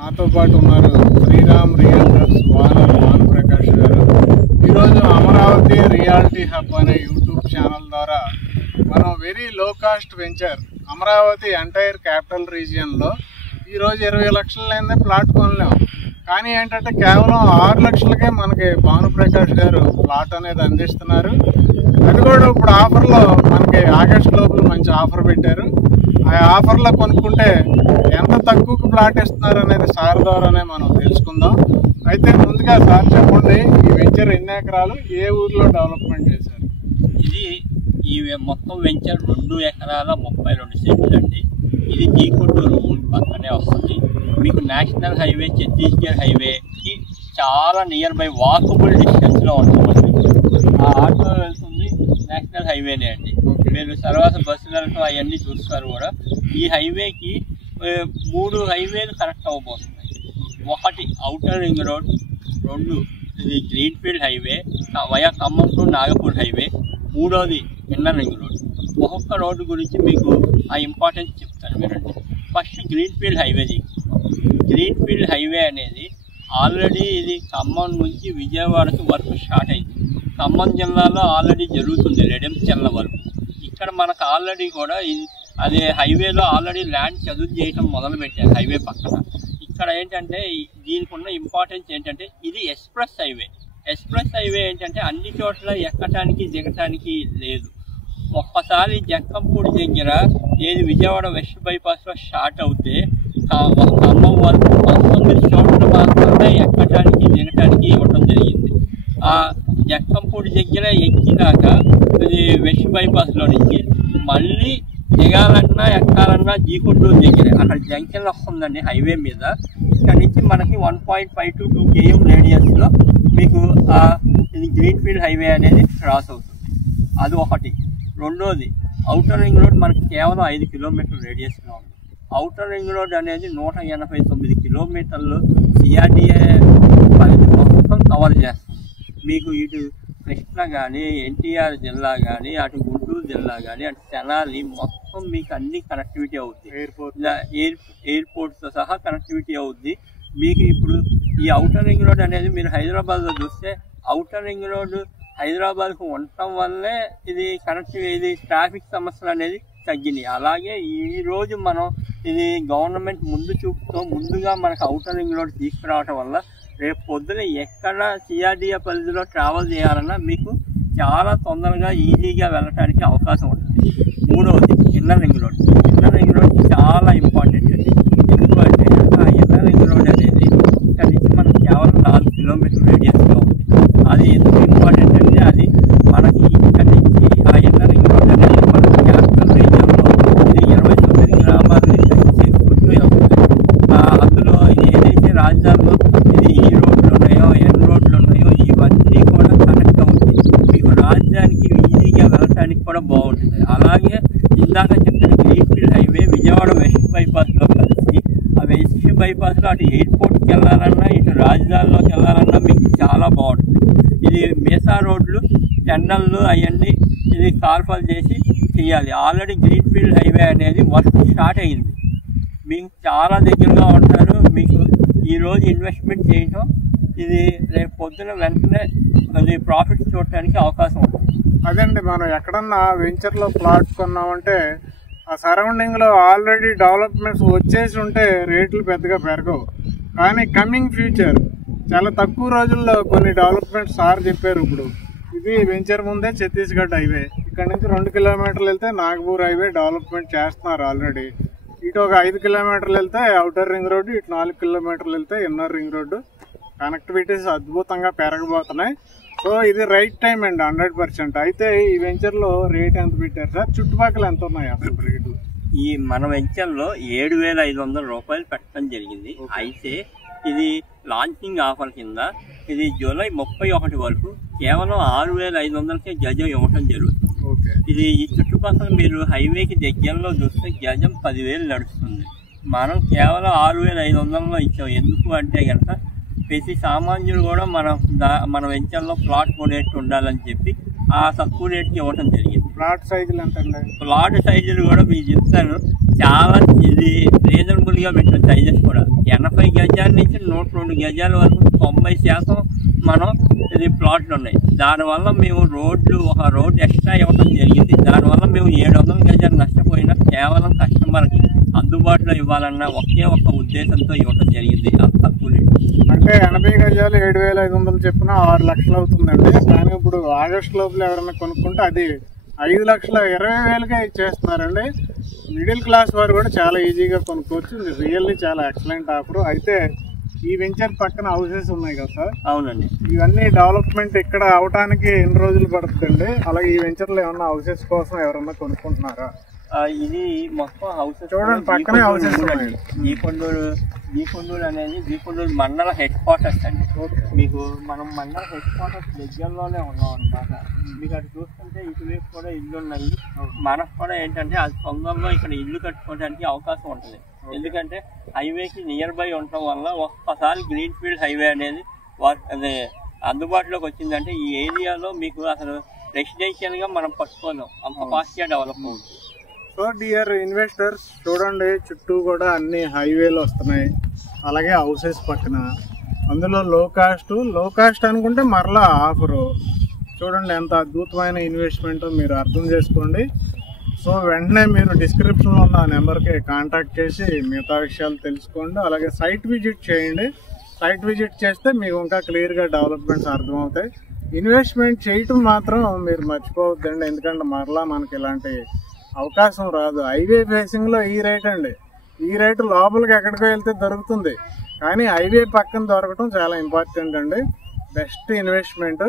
నాతో పాటు ఉన్నారు శ్రీరామ్ రియల్టర్స్ ఓనర్ భానుప్రకాష్ గారు. ఈరోజు అమరావతి రియాలిటీ హబ్ అనే యూట్యూబ్ ఛానల్ ద్వారా మనం very low cost venture Amaravati entire capital రీజియన్లో ఈరోజు 20 లక్షలైందే ప్లాట్ కొనలేం. కానీ ఏంటంటే కేవలం 6 లక్షలకే మనకి భానుప్రకాష్ గారు ప్లాట్ అనేది అందిస్తున్నారు. అది కూడా ఇప్పుడు ఆఫర్లో మనకి ఆగస్టు లోపల మంచి ఆఫర్ పెట్టారు. ఆ ఆఫర్లో కొనుక్కుంటే ఎంత తక్కువకు ప్లాట్ ఇస్తున్నారు అనేది సార్ ద్వారానే మనం తెలుసుకుందాం. అయితే ముందుగా సార్ చెప్పండి, ఈ వెంచర్ ఎన్ని ఎకరాలు, ఏ ఊర్లో డెవలప్మెంట్ చేశారు? ఈ మొత్తం వెంచర్ 2 ఎకరాల 32 సెంట్లు అండి. ఇది జీకొండూరు ఊరి పక్కనే వస్తుంది. మీకు నేషనల్ హైవే ఛత్తీస్గఢ్ హైవేకి చాలా నియర్ బై వాకబుల్ డిస్టెన్స్లో ఉంటుంది. ఆ ఆటో వెళ్తుంది నేషనల్ హైవేనే అండి. మీరు తర్వాత బస్సులు వెళ్ళటం అవన్నీ చూస్తారు కూడా. ఈ హైవేకి 3 హైవేలు కనెక్ట్ అవ్వబోతున్నాయి. ఒకటి ఔటర్ రింగ్ రోడ్, 2 ఇది greenfield highway via Khammam to Nagpur highway, 3వది ఇన్నర్ రింగ్ రోడ్. ఒక్కొక్క రోడ్డు గురించి మీకు ఆ ఇంపార్టెన్స్ చెప్తాను వినండి. First greenfield highway. Greenfield highway అనేది ఆల్రెడీ ఇది ఖమ్మం నుంచి విజయవాడకి వర్క్ స్టార్ట్ అయింది. ఖమ్మం జిల్లాలో ఆల్రెడీ జరుగుతుంది రెడెంచెర్ల వరకు. ఇక్కడ మనకు ఆల్రెడీ కూడా అదే హైవేలో ఆల్రెడీ ల్యాండ్ చదువు చేయటం మొదలుపెట్టారు హైవే పక్కన. ఇక్కడ ఏంటంటే దీనికి ఉన్న ఇంపార్టెన్స్ ఏంటంటే ఇది ఎక్స్ప్రెస్ హైవే. ఎక్స్ప్రెస్ హైవే ఏంటంటే అన్ని చోట్ల ఎక్కటానికి దిగటానికి లేదు. ఒక్కసారి జక్కంపూడి దగ్గర ఏది విజయవాడ వెస్ట్ బైపాస్లో స్టార్ట్ అవుతే ఖమ్మం వరకు 19 చోట్ల మాత్రమే ఎక్కటానికి దిగటానికి ఇవ్వటం జరిగింది. ఆ జక్కంపూడి దగ్గర ఎక్కినాక ఇది వెస్ట్ బైపాస్లో నుంచి మళ్ళీ దిగాలన్నా ఎక్కాలన్నా జీకొండూరు దగ్గర అక్కడ జంక్షన్ వస్తుందండి హైవే మీద. ఇక్కడ నుంచి మనకి 1.5 to 2 km రేడియస్లో మీకు ఇది గ్రీన్ఫీల్డ్ హైవే అనేది క్రాస్ అవుతుంది. అది ఒకటి. రెండోది ఔటర్ రింగ్ రోడ్ మనకి కేవలం 5 కిలోమీటర్ల రేడియస్లో ఉంది. ఔటర్ రింగ్ రోడ్ అనేది 189 కిలోమీటర్లు సిఆర్డిఏ పరిధి మొత్తం కవర్ చేస్తుంది. మీకు ఇటు కృష్ణ కానీ, ఎన్టీఆర్ జిల్లా కానీ, అటు గుంటూరు జిల్లా కానీ, అటు తెనాలి మొత్తం మీకు అన్ని కనెక్టివిటీ అవుద్ది. ఎయిర్పోర్ట్తో సహా కనెక్టివిటీ అవుద్ది. మీకు ఇప్పుడు ఈ ఔటర్ రింగ్ రోడ్ అనేది మీరు హైదరాబాద్లో చూస్తే ఔటర్ రింగ్ రోడ్డు హైదరాబాద్కు ఉండటం వల్లే ఇది ట్రాఫిక్ సమస్యలు అనేది తగ్గినాయి. అలాగే ఈరోజు మనం ఇది గవర్నమెంట్ ముందుగా మనకు ఔటర్ రింగ్ రోడ్ తీసుకురావటం వల్ల రేపు పొద్దున ఎక్కడ సిఆర్డిఏ పరిధిలో ట్రావెల్ చేయాలన్నా మీకు చాలా తొందరగా ఈజీగా వెళ్ళటానికి అవకాశం ఉంటుంది. 3వది inner ring road. Inner ring road చాలా ఇంపార్టెంట్ అండి. ఎందుకంటే ఆ ఇన్నర్ రింగ్ రోడ్ అనేది ఇక్కడ నుంచి మనకు కేవలం 4 కిలోమీటర్ రేడియస్లో ఉంది. అది ఎందుకు ఇంపార్టెంట్ అంటే అది మనకి ఇక్కడ నుంచి ఆ ఇన్నర్ రింగ్ రోడ్ అనేది మనకి క్యాపిటల్ రీజియన్లో ఇది 29 గ్రామాలని టచ్ చేసుకుంటూ వెళ్తుంది. అందులో ఏదైతే రాజధానిలో ఇది ఈ రోడ్లు ఉన్నాయో, ఎన్ రోడ్లు ఉన్నాయో ఇవన్నీ కూడా కనెక్ట్ అవుతుంది. మీకు రాజధానికి ఈజీగా వెళ్ళటానికి కూడా బాగుంటుంది. అలాగే ఇందాక చెప్పిన గ్రీన్ఫీల్డ్ హైవే విజయవాడ వెస్ట్ బైపాస్లో కలిసి ఆ వెస్ట్ బైపాస్లో అటు ఎయిర్పోర్ట్కి వెళ్ళాలన్నా, ఇటు రాజధానిలోకి వెళ్ళాలన్నా మీకు చాలా బాగుంటుంది. ఇది మేసా రోడ్లు, టెండర్లు అవన్నీ ఇది కార్ఫాల్ చేసి చేయాలి. ఆల్రెడీ గ్రీన్ఫీల్డ్ హైవే అనేది వర్క్ స్టార్ట్ అయింది. మీకు చాలా దగ్గరగా ఉంటారు. మీకు ఈరోజు ఇన్వెస్ట్మెంట్ చేయటం ఇది రేపు పొద్దున వెంటనే అది ప్రాఫిట్ చూడటానికి అవకాశం ఉంటుంది. అదండి, మనం ఎక్కడన్నా వెంచర్లో ప్లాట్ కొన్నామంటే ఆ సరౌండింగ్లో ఆల్రెడీ డెవలప్మెంట్స్ వచ్చేసి ఉంటే రేట్లు పెద్దగా పెరగవు. కానీ కమింగ్ ఫ్యూచర్ చాలా తక్కువ రోజుల్లో కొన్ని డెవలప్మెంట్స్ సార్ చెప్పారు. ఇప్పుడు ఇది వెంచర్ ముందే ఛత్తీస్గఢ్ హైవే, ఇక్కడ నుంచి 2 కిలోమీటర్లు వెళ్తే నాగపూర్ హైవే డెవలప్మెంట్ చేస్తున్నారు ఆల్రెడీ. ఇటు ఒక 5 కిలోమీటర్లు వెళ్తే ఔటర్ రింగ్ రోడ్డు, ఇటు 4 కిలోమీటర్లు వెళ్తే ఇన్నర్ రింగ్ రోడ్డు. కనెక్టివిటీస్ అద్భుతంగా పెరగబోతున్నాయి. సో ఇది రైట్ టైం అండి 100%. అయితే ఈ వెంచర్లో రేట్ ఎంత పెట్టారు సార్? చుట్టుపక్కల ఎంత ఉన్నాయి అసలు రేటు? ఈ మన వెంచర్లో 7,500 రూపాయలు పెట్టడం జరిగింది. అయితే ఇది లాంచింగ్ ఆఫర్ కింద ఇది జూలై 31 వరకు కేవలం 6,500కే గజం ఇవ్వటం జరుగుతుంది. ఇది ఈ చుట్టుపక్కల మీరు హైవేకి దగ్గరలో చూస్తే గజం 10,000 నడుస్తుంది. మనం కేవలం 6,500లో ఇచ్చాం. ఎందుకు అంటే కనుక ప్రతి సామాన్యులు కూడా మన వెంచర్లో ప్లాట్ కొనేట్టు ఉండాలని చెప్పి ఆ తక్కువ రేట్కి ఇవ్వటం జరిగింది. ప్లాట్ సైజులు ఎంత? ప్లాట్ సైజులు కూడా మీకు చెప్తాను. చాలా ఇది రీజనబుల్ గా పెట్టిన సైజెస్ కూడా 80 గజాల నుంచి 102 గజాల వరకు 90% మనం ఇది ప్లాట్లు ఉన్నాయి. దానివల్ల మేము ఒక రోడ్డు ఎక్స్ట్రా ఇవ్వడం జరిగింది. దానివల్ల మేము 700 గజాలు నష్టపోయినా కేవలం కస్టమర్కి అందుబాటులో ఇవ్వాలన్న ఒకే ఒక్క ఉద్దేశంతో ఇవ్వడం జరిగింది. అంత తక్కువ అంటే 80 గజాలు 7,500 చెప్పిన 6 లక్షలు అవుతుందండి. కానీ ఇప్పుడు ఆగస్టు లోపల ఎవరైనా కొనుక్కుంటే అది 5,20,000కే ఇచ్చేస్తున్నారండి. మిడిల్ క్లాస్ వారు కూడా చాలా ఈజీగా కొనుక్కోవచ్చు. రియల్లీ చాలా ఎక్సలెంట్ ఆఫర్. అయితే ఈ వెంచర్ పక్కన హౌసెస్ ఉన్నాయి కదా సార్? అవునండి. ఇవన్నీ డెవలప్మెంట్ ఇక్కడ అవటానికి ఎన్ని రోజులు పడుతుందండి? అలాగే ఈ వెంచర్లో ఏమన్నా హౌసెస్ కోసం ఎవరన్నా కొనుక్కుంటున్నారా? ఇది మొత్తం హౌసెస్ చూడండి, పక్కనే హౌసెస్ ఉన్నాయి. జీకొండూరు అనేది జీకొండూరు మండల హెడ్ క్వార్టర్స్ అండి. మీకు మనం మండల హెడ్ క్వార్టర్స్ దగ్గరలోనే ఉన్నాం అనమాట. మీకు అటు చూస్తుంటే ఇటువైపు కూడా ఇల్లు ఉన్నాయి. మనకు కూడా ఏంటంటే అది తొందరలో ఇక్కడ ఇల్లు కట్టుకోవడానికి అవకాశం ఉంటుంది. ఎందుకంటే హైవేకి నియర్ బై ఉండటం వల్ల ఒక్కసారి గ్రీన్ ఫీల్డ్ హైవే అనేది అదే అందుబాటులోకి వచ్చిందంటే ఈ ఏరియాలో మీకు అసలు రెసిడెన్షియల్ గా మనం పట్టుకోలేం, అంత ఫాస్ట్ గా డెవలప్ అవుతుంది. సో డియర్ ఇన్వెస్టర్స్, చూడండి చుట్టూ కూడా అన్ని హైవేలు వస్తున్నాయి. అలాగే హౌసెస్ పక్కన, అందులో లో కాస్ట్ అనుకుంటే మరలా ఆఫరు. చూడండి ఎంత అద్భుతమైన ఇన్వెస్ట్మెంట్, మీరు అర్థం చేసుకోండి. సో వెంటనే మీరు డిస్క్రిప్షన్లో ఉన్న నెంబర్కి కాంటాక్ట్ చేసి మిగతా విషయాలు తెలుసుకోండి. అలాగే సైట్ విజిట్ చేయండి. సైట్ విజిట్ చేస్తే మీకు ఇంకా క్లియర్గా డెవలప్మెంట్స్ అర్థమవుతాయి. ఇన్వెస్ట్మెంట్ చేయటం మాత్రం మీరు మర్చిపోవద్దండి, ఎందుకంటే మరలా మనకి ఇలాంటి అవకాశం రాదు. హైవే ఫేసింగ్లో ఈ రేట్ అండి. ఈ రేటు లోపలికి ఎక్కడికో వెళ్తే దొరుకుతుంది, కానీ హైవే పక్కన దొరకటం చాలా ఇంపార్టెంట్ అండి. Best investment.